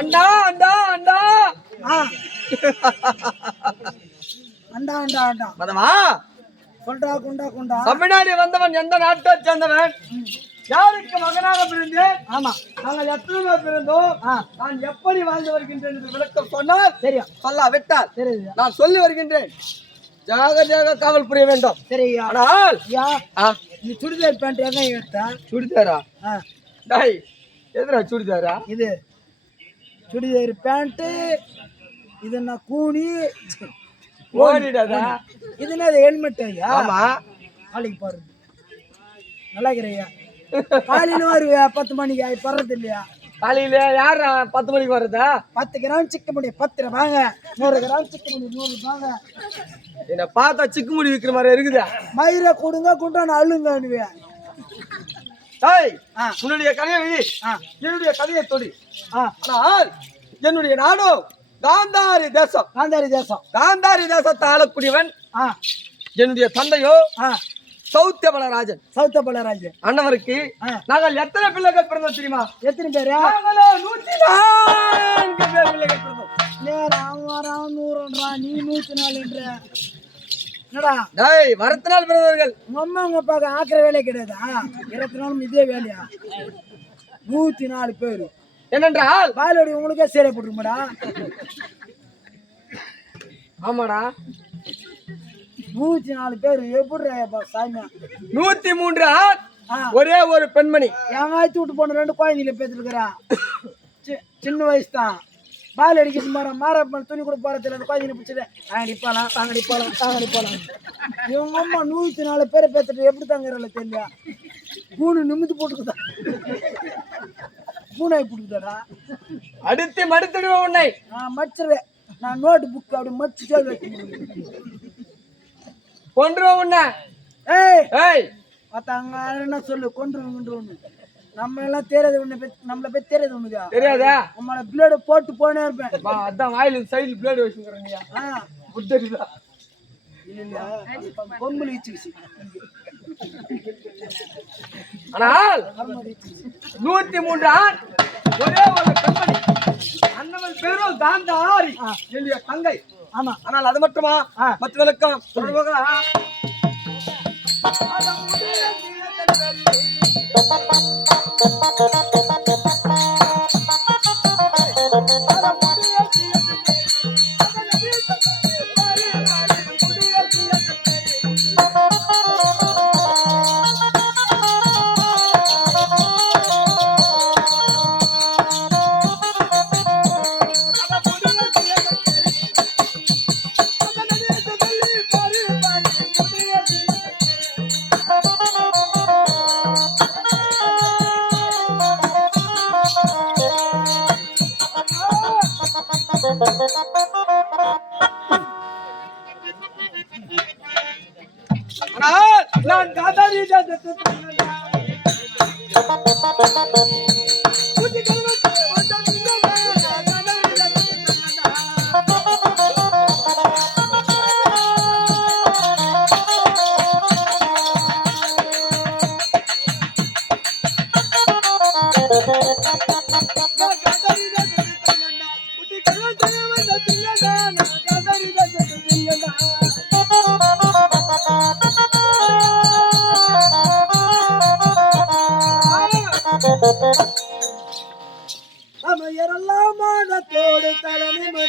அண்டா அண்டா அண்டா அண்டா அண்டா அண்டா மதமா கொண்டா கொண்டா கொண்டா தமிழ்நாடு வந்தவன் எந்த நாட்டை சேர்ந்தவன் யாருக்கு மகனாக பிறந்தேன் ஆமா நாங்கள் எத்தனை பேர் பிறந்தோம் நான் எப்படி வாழ்ந்து வருகின்றேன் என்று விளக்கம் சொன்னால் தெரியும் சொல்லாவிட்டால் சரி நான் சொல்லி வருகின்றேன் ஜாகிரதையாக காவல் புரிய வேண்டும் சரியா ஆனால் யா நீ சுடிதார் பேண்ட் எங்க எடுத்தா சுடிதாரா டேய் எதுடா சுடிதாரா இது சுடிதார் பேண்ட் இது நான் கூனி ஓடிடாதா இது என்ன ஹெல்மெட் ஐயா ஆமா நாளைக்கு பாருங்க நல்லா இருக்கிறையா காலையில வருவியா 10 மணிக்கு படுறது இல்லையா காலையில யார் 10 மணிக்கு வர்றதா 10 கிராம் சிக்க முடியும் 10 ரூபா வாங்க 100 கிராம் சிக்க முடியும் 100 வாங்க என்ன பார்த்தா சிக்கு முடி விற்கிற மாதிரி இருக்குதா மயிரை கொடுங்க கொண்டாந்து அள்ளுங்க அனுவியா டேய் உன்னுடைய கதையை விதி என்னுடைய கதையை தொடி ஆனால் என்னுடைய நாடும் காந்தாரி தேசம் காந்தாரி தேசத்தை ஆளக்கூடியவன் என்னுடைய தந்தையோ சௌத்தியபலராஜன் அண்ணவருக்கு நாங்கள் எத்தனை பிள்ளைகள் பிறந்தோம் தெரியுமா? எத்தனை பேரு? 104 பேர் பிள்ளைகள் பிறந்தோம். நீ 104 என்னடா டேய் வரத்தினால் பிறந்தவர்கள் உங்க அம்மா உங்க அப்பாவுக்கு ஆக்கிற வேலையே கிடையாதா? 24 இதே வேலையா? 104 பேரு என்னென்றால் பாலோடி உங்களுக்கே சேரை போட்டுருமாடா. ஆமாடா 104 பேரு எப்படி சாமி? 103 ஆண் ஒரே ஒரு பெண்மணி. என் வாய்த்து விட்டு போன 2 குழந்தைகளை பேத்துருக்கிறா. சின்ன வயசு தான் பால் அடிக்கிறது மாற துணி கூட போறதுல அந்த குழந்தைங்களை பிடிச்சது தாங்கடிப்பாலாம். இவங்க அம்மா 104 பேரை பேத்துட்டு எப்படி தாங்கிறல தெரியல. பூனை நிமித்து போட்டுக்குதா, பூனாய் போட்டுக்குதாடா. அடுத்து மடுத்துடுவேன் உன்னை. நான் மடிச்சிருவேன். நான் நோட்டு புக் அப்படி மடிச்சு கொன்றுவோம் உன்னை. பார்த்தாங்க என்ன சொல்லு கொன்றுவோம். நம்ம எல்லாம் தெரியாது ஒண்ணு, நம்மள பத்தி தெரியாது ஒண்ணுதா தெரியாதா? நம்மள பிளேடு போட்டு போனே இருப்பேன். அதான் வாயில சைடுல பிளேடு வச்சுக்கிறீங்க. புட்டரிதா இல்ல பொம்பளை வச்சுக்கிச்சு. ஆனால் 103 ஆண் ஒரே ஒரு பெண்மணி. அண்ணவன் பேரும் காந்தாரி என்னுடைய தங்கை. ஆமா. ஆனால் அது மட்டுமா மற்ற விளக்கம் நான் காந்தாரி அமையரெல்லாம் மாதத்தோடு தலைமை